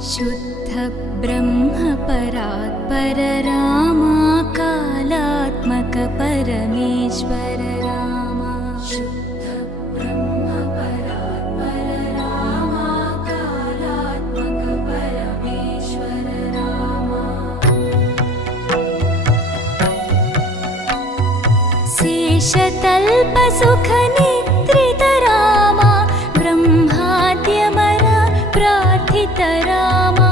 शुद्ध ब्रह्म परात्पर रामा कालात्मक परमेश्वर रामा शुद्ध ब्रह्म परात्पर रामा कालात्मक परमेश्वर रामा शेषतल्प सुख निद्रित रामा ब्रह्माद्यमर प्रार्थित रामा